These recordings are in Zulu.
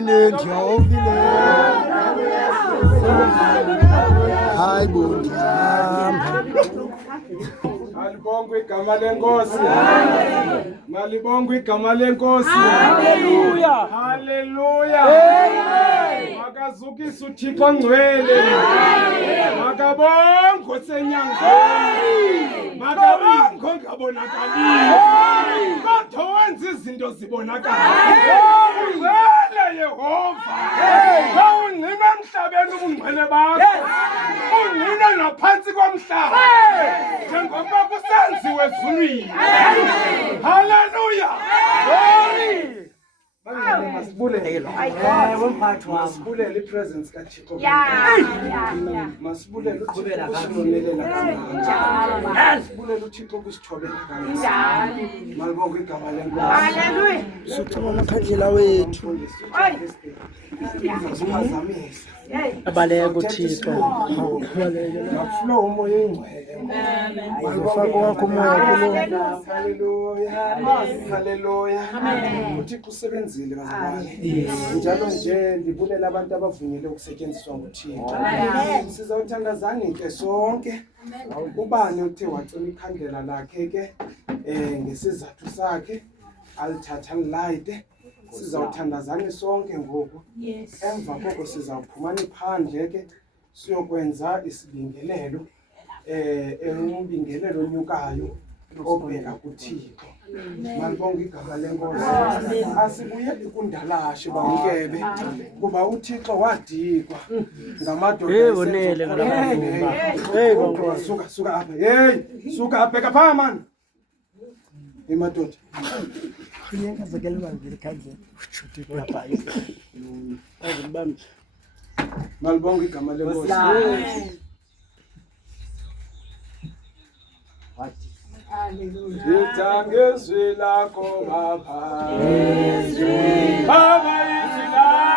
Ene ndiyovile. Hayi bondihamba. Malibongwe igama lenkosi. Malibongwe igama lenkosi. Haleluya. Haleluya. Makazukise uThixo ongcwele. Makabongwe senyangeni. Makabongwe ngabonakaliyo. Kodwa wenza izinto zibonakala. Ungcwele Yehova. Ungcina emhlabeni ubungcwele bakho. Ungcina naphansi komhlaba. Njengoba kusenziwe ezulwini. Haleluya. Masibulele. Masibulele ipresence kaThixo. Masibulele uThixo kusinonelela kangaka. Masibulele uThixo kusithobela kangaka. Malibongwe igama lenkosi. Haleluya. Suthuma amakhandlela wethu. Abaleke uThixo. Ngaflow umoya oyingcwele. Malifaka wakho umoya kulo. Haleluya. Haleluya. uThixo usebenzile bazalwane. Njalo nje ndibulela abantu abavunyelwe ukusetyenziswa nguThixo. Sizawuthandazana ke sonke. Ubani uthe wacela ikhandlela lakhe ke ngesizathu sakhe alithatha lilayite. Sizawuthandazana sonke ngoku. Emva koko sizawuphumana iphandle ke siyokwenza isibingelelo umbingelelo onyukayo obheka kuThixo. Malibonke igama lenkosi. Asibuyeli kundalashe bamkebe kuba uThixo wadikwa ngamadoda Wonele ngalabafumba. Kodwa suka apha. Suka bheka pha man. Madoda. Kuyenza zakele bangile khandlela. Ujuti lapha. Azibambe. Malibonke igama lenkosi. Hallelujah. Izwi lakho Baba. Baba izwi lakho.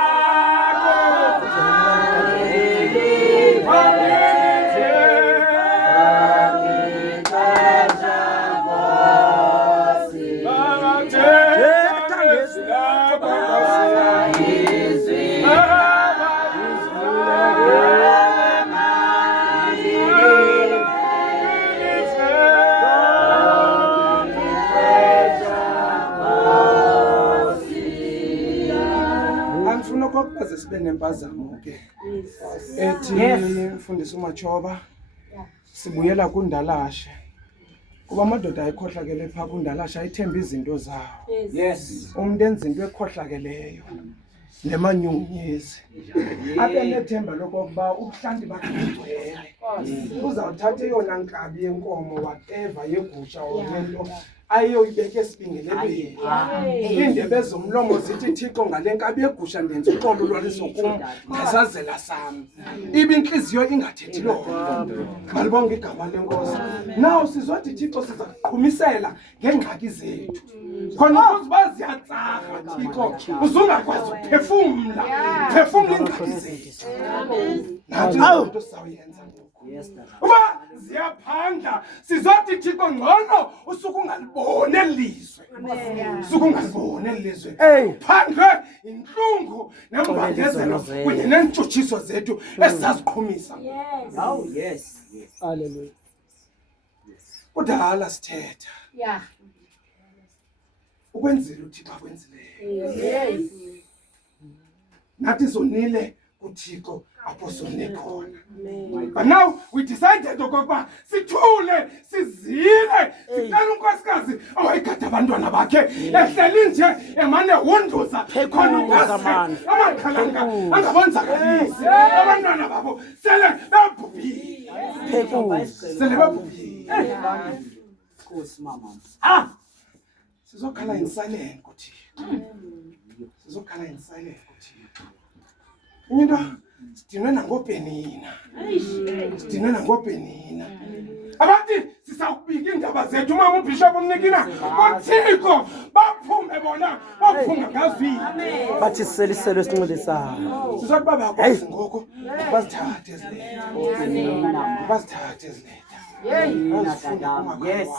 Baze sibe nempazamo ke ethi mfundisi uMatshoba sibuyela kundalashe kuba amadoda ayikhohlakele pha kundalashe ayithemba izinto zawo. Umuntu enza into ekhohlakeleyo nemanyunyezi abe nethemba lokuba ubuhlanti bakhe bugcwele. Uzawuthatha eyona nkabi yenkomo whatever yegusha olento ayoyibeka esibingelelweni. Indebe zomlomo zithi Thixo ngale nkabi yegusha ndenza uxolo lwaliso kum ngesazela sam. Ibe inhliziyo ingathethi loo. Malibonke igama lenkosi. Naw sizothi Thixo sizakuqhumisela ngengxaki zethu. Khona ukuze baziyatsarha Thixo uzungakwazi ukuphefumla. Phefumla ingxaki zethu. Nathi into sawuyenza ngoku. Uba ziyaphandla sizothi Thixo ngcono usuku ungalibone elizwe. Usuku ungalibone elizwe. Phandle inhlungu nembandezelo kunye nentshutshiso zethu esizaziqhumisa. Hallelujah. Kudala sithetha. Ukwenzile uThixo akwenzileyo. Nathi sonile kuThixo apho sonile khona. But now we decided okokuba sithule sizile sicela unkosikazi awayigada abantwana bakhe ehleli nje emane wondoza khona ukuze amakhalanga angabonzakalisi abantwana babo sele babhubhile. Sele babhubhile. Nkosi mama. Sizokhala in silence kuThixo. Sizokhala in silence kuThixo. Into sidinwe nangoPenina. Sidinwe nangoPenina. Abathi sisawubika indaba zethu mama uBishop umnikina. uThixo baphume bona baphunga ngazwini. Bathi siseliselo esinqile sayo. Sizokuba bakwazi ngoko basithathe eziletha. Basithathe eziletha. Yes.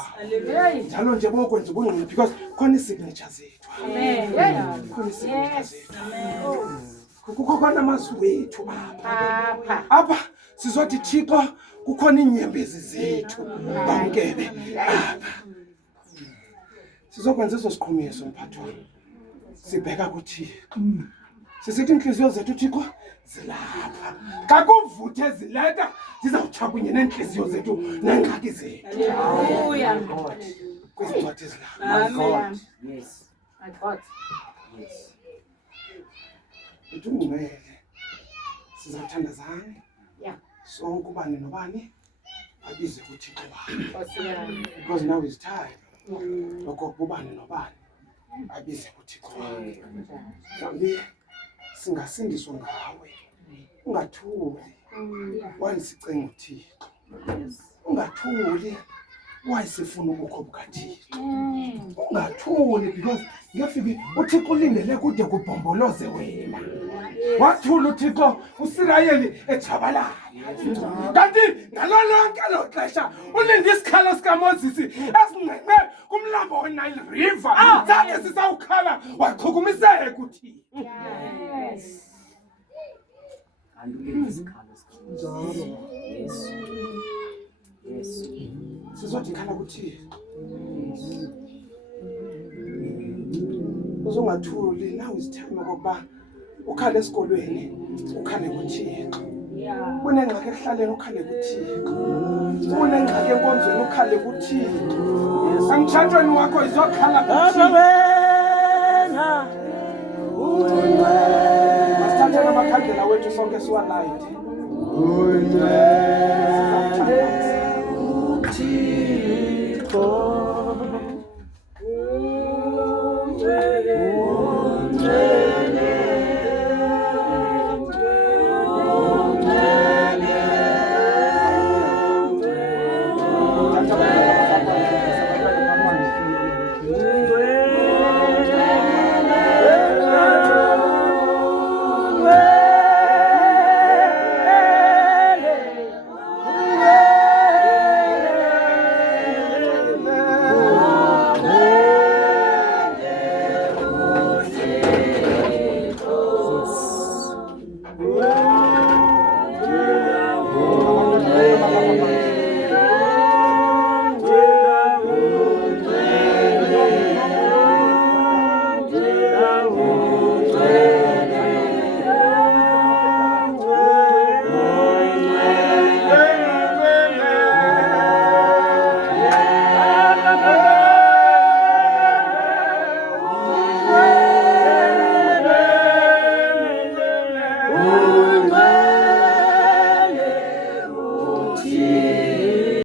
Njalo nje bokwenza ubungqina because khona isignature zethu. Khona isignature zethu. Kukho khona amazwi wethu apha sizothi Thixo kukhona iinyembezi zethu bamkele apha. Sizokwenza eso siqhumiso mphathi wami. Sibheka kuThixo. Sisithi inhliziyo zethu Thixo zilapha. Xa kuvuthe zileta zizawutsha kunye neenhliziyo zethu neengxaki zethu. Hallelujah. Kwizincwadi zilapha. Amen. Yes. My God. Yes. Ithungumele. Sizawuthandazana. Yeah. Sonke ubani nobani abize kuThixo wakhe. Awesome. Because now is time. Lokho ubani nobani abize kuThixo wakhe. Mhlawumbe singasindiswa ngawe. Ungathuli. Wayisicenga uThixo. Ungathuli. Wayisifuna ubukho bukaThixo. Ungathuli because ngefike uThixo ulindele kude kubhomboloze wena. Wathula uThixo uSirayeli ejabalala. Kanti ngalo lonke lo xesha ulinde isikhalo sikaMoses esinqenqe kumlambo weNile River. Zathi sisawukhala waqhukumiseka uThixo. Yes. And we live this colors. Yes. Yes. Sizothi khala kuThixo. Uzongathuli now is time ukuba ukhale esikolweni ukhale kuThixo. Unengxaki ekuhlaleni ukhale kuThixo. Unengxaki enkonzweni ukhale kuThixo. Emtshatweni wakho izokhala kuThixo. Masithathe amakhandlela wethu sonke siwalayite.